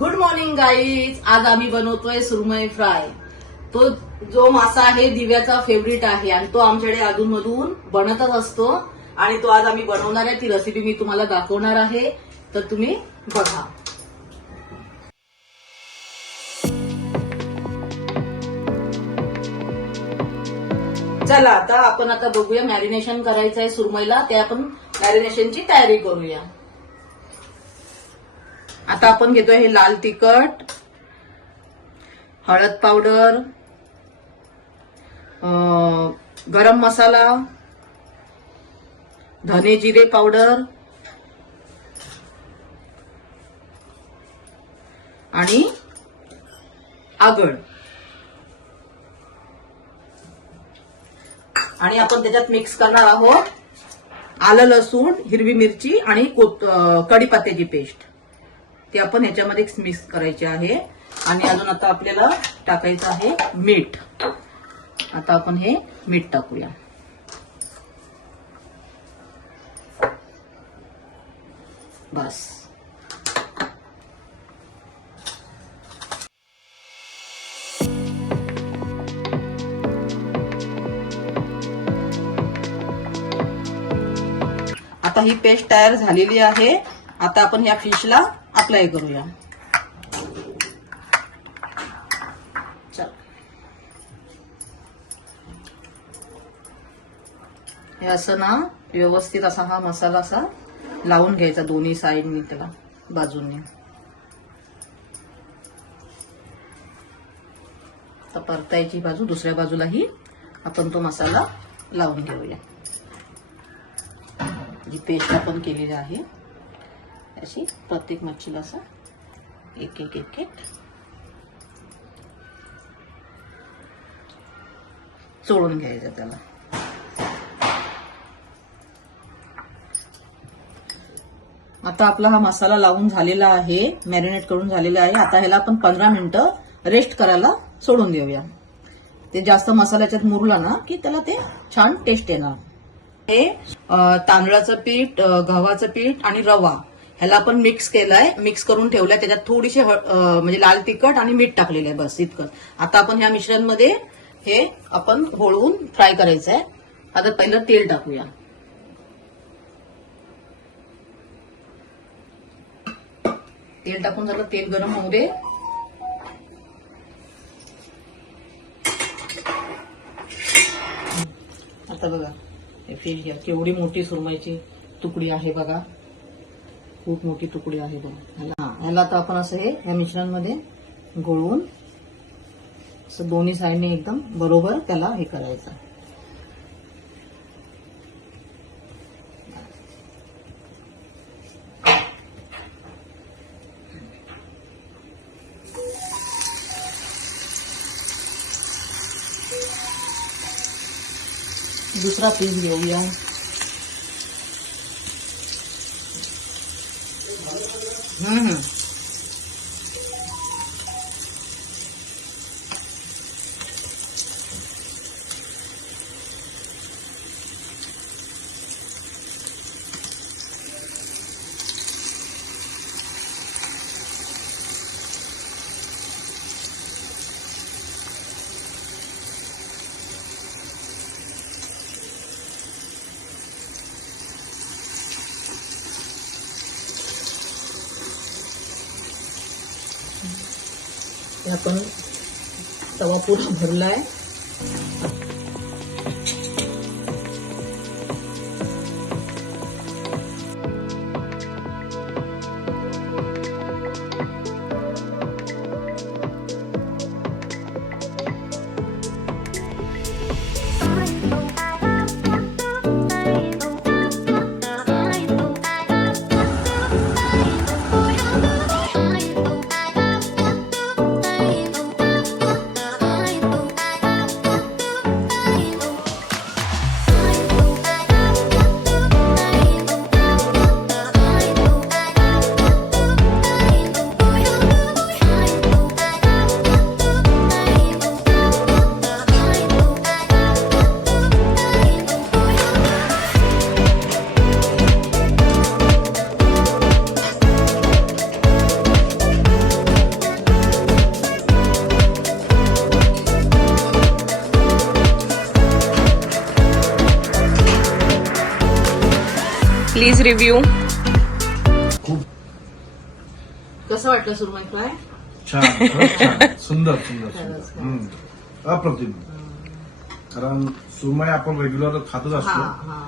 Good morning guys. आज आम्ही बनवतोय सुरमई फ्राय. तो जो मासा आहे दिव्याचा फेवरेट आहे आणि तो आमच्याकडे अधूनमधून बनतच असतो आणि तो आज आम्ही बनवणार आहे. ती रेसिपी मी तुम्हाला दाखवणार आहे, तर तुम्ही बघा. चला आपण बघूया मॅरिनेशन करायचं आहे सुरमईला. ते आपण मॅरिनेशनची तयारी करूया. आता आपण घेतोय हे लाल तिखट, हळद पावडर, गरम मसाला, धने जिरे पावडर आणि आगळ. आणि आपण त्याच्यात मिक्स करणार आहोत आलं, लसूण, हिरवी मिरची आणि कढीपत्त्याची पेस्ट. ते आपण ह्याच्यामध्ये मिक्स करायचे आहे. आणि अजून आता आपल्याला टाकायचं आहे मीठ. आता आपण हे मीठ टाकूया. बस. आता ही पेस्ट तयार झालेली आहे. आता आपण ह्या फिशला अप्लाय करूया. हे असं ना व्यवस्थित असा हा मसाला असा लावून घ्यायचा दोन्ही साईडनी, त्याला बाजूंनी. आता परतायची बाजू, दुसऱ्या बाजूलाही आपण तो मसाला लावून घेऊया. जी पेस्ट आपण केलेली आहे अशी प्रत्येक मच्छीला असा एक एक एक एक चोळून घ्यायचं त्याला. आता आपला हा मसाला लावून झालेला आहे, मॅरिनेट करून झालेला आहे. आता ह्याला आपण 15 मिनिटं रेस्ट करायला सोडून देऊया. ते जास्त मसाल्याच्यात मुरला ना की त्याला ते छान टेस्ट येणार. हे तांदळाचं पीठ, गव्हाचं पीठ आणि रवा ह्याला आपण मिक्स केलाय, मिक्स करून ठेवलाय. त्याच्यात थोडीशी म्हणजे लाल तिखट आणि मीठ टाकलेलं आहे, बस इतकं. आता आपण ह्या मिश्रणमध्ये हे आपण घोळवून फ्राय करायचं आहे. आता पहिलं तेल टाकूया. तेल टाकून झालं, तेल गरम होऊ दे. आता बघा हे फिश घ्या, केवढी मोठी सुरमईची तुकडी आहे बघा, खूप मोठी तुकडी आहे बघा. ह्याला आता आपण असं हे या मिश्रणमध्ये घोळवून असं दोन्ही साईडने एकदम बरोबर त्याला हे करायचं. दुसरा पीस घेऊया. आपण तवा पूर्ण भरलाय. Please review. खूप कसं वाटलं सुरमई फ्राय? छान, खरंच छान. सुंदर सुंदर खरंच, सुंदर अप्रतिम. कारण सुरमई आपण रेग्युलर खातच हा असतो, हा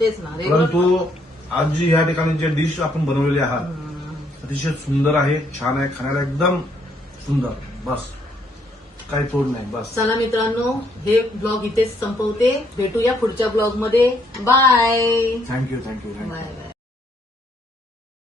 तेच ना रेग्युलर. परंतु आज जी ह्या ठिकाणी जे डिश आपण बनवलेली आहात अतिशय सुंदर आहे, छान आहे, खाण्याला एकदम सुंदर. बस काही तोड नाही. बस चला मित्रांनो, हे ब्लॉग इथेच संपवते. भेटूया पुढच्या ब्लॉग मध्ये. Bye thank you thank you bye thank you. Bye.